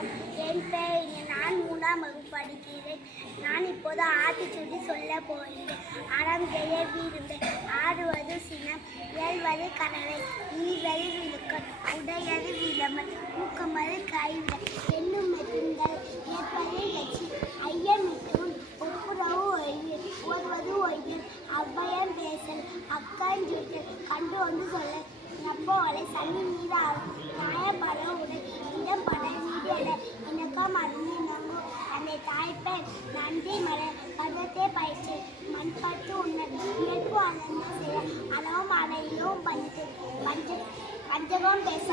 வணக்கம். என் பெயர் நான் 3ஆம் வகுப்பு படிக்கிறேன். நான் இப்போது ஆத்திச்சூடி சொல்ல போகிறேன். அறம் செய்ய விரும்பேன், ஆடுவது சினம், இயல்வது கனவை, ஈவது விழுக்கம், உடையது விளம்பல், ஊக்கமது கைவிட, எண்ணும் திங்கள், ஏற்பது கட்சி, ஐயமிட்டும் ஒப்புரவு ஒய்வு, ஓதுவது ஒய்வு, அவ்வையம் பேசல், அக்காஞ்சுட்டல், கண்டு ஒன்று சொல்ல, நப்போலை சனி நீராகும், நியாயப்பட உடை, இடம் பட நீடியட, இணக்கம் அறிந்து இணங்கு, தன்னை தாய்ப்பேன் நன்றி மர, பருவத்தே பயிற்சி, மண்பட்டு உண்ணல், இயல்பு அனந்த செய்ய, அளவும் அடையிலும் பஞ்சகம் பேச,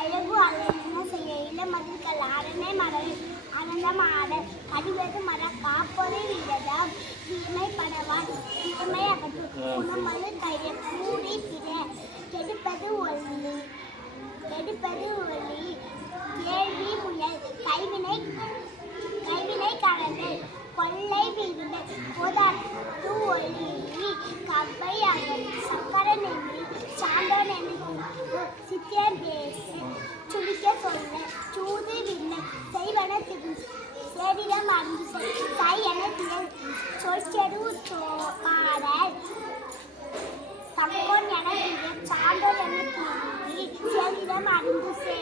அழகு அலையின செய்ய, இளமதில்கள் அரணை மரவில், ஆனந்தம் ஆடல், கடிவது மர, காப்பொரு வீரதாம், தீமை படவான், தீமை அகற்று, குணமது கையை கூடி பிற, கெடுப்பது ஒளி, கேள்வி முயல், கைவினை கலந்தல், கொள்ளை விரும்பல், போதாட்டு ஒளி, கவ்வை அகல், சக்கர நெல்லி, சான்றோன் என்று சித்தியன் பேசு, சுழிக்க சொல்ல, சூது விண்ணை, செய்வன திகும், சேரிடம் அறிந்து சொல், என திகழ், சொற்செடு பாடல், தக்கோன் என திகழ், சான்றோன் என தீ, சேரிடம் அறிந்து சை.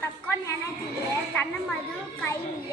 தக்கோன் என திகழ், தன்னமது கைவிய.